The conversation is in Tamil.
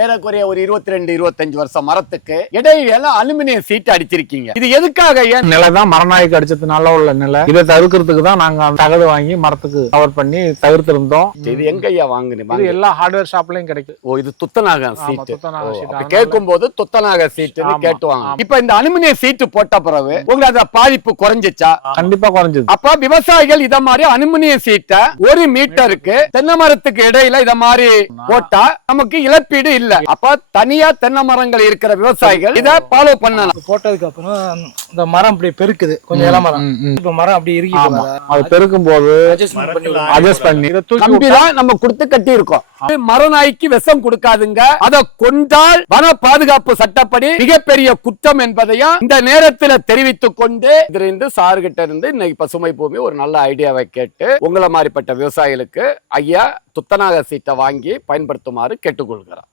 ஏறக்குறைய ஒரு 22-25 வருஷம் மரத்துக்கு இடையில அலுமினியம் சீட் அடிச்சிருக்கீங்க. இது எதுக்காக? நிலை தான் மரநாய்க்கு அடிச்சதுனால உள்ள நிலை. இதை தவிர்க்கிறதுக்கு தான் நாங்க தகடு வாங்கி மரத்துக்கு கவர் பண்ணி தவிர்த்திருந்தோம். இது எங்க ஐயா வாங்குனீங்க? இது எல்லா ஹார்ட்வேர் ஷாப்லயும் கிடைக்கும். ஓ, இது துத்தநாகம் சீட். துத்தநாக சீட் கேட்கும் போது துத்தநாக சீட்னு கேட்டுவாங்க. இப்ப இந்த அலுமினியம் சீட் போட்ட பிறகு உங்களுக்கு அந்த பாதிப்பு குறைஞ்சிச்சா? கண்டிப்பா குறைஞ்சது. அப்ப விவசாயிகள் இத மாதிரி அலுமினியம் சீட்டை 1 மீட்டருக்கு தென்னை மரத்துக்கு இடையில இத மாதிரி போட்டா நமக்கு இழப்பீடு இல்ல. அப்ப தனியா தென்னை மரங்கள் இருக்கிற விவசாயிகள் இத ஃபாலோ பண்ணலாம். போட்டதுக்கு அப்புறம் இந்த மரம் அப்படி பெருக்குது, கொஞ்சம் இள மரம். இப்ப மரம் அப்படி இறுக்கி அது பெருக்கும் போது அட்ஜஸ்ட் பண்ணி கம்பி தான் நம்ம கொடுத்து கட்டி இருக்கோம். மரநாய்க்கு விஷம் கொடுக்காதுங்க. அதை கொண்டால் வன பாதுகாப்பு சட்டப்படி மிகப்பெரிய குற்றம் என்பதையும் இந்த நேரத்தில் தெரிவித்துக் கொண்டு இதிலிருந்து சார்கிட்ட இருந்து இன்னைக்கு பசுமை பூமி ஒரு நல்ல ஐடியாவை கேட்டு உங்களை மாதிரிப்பட்ட விவசாயிகளுக்கு ஐயா துத்தநாக சீட்டை வாங்கி பயன்படுத்துமாறு கேட்டுக்கொள்கிறார்.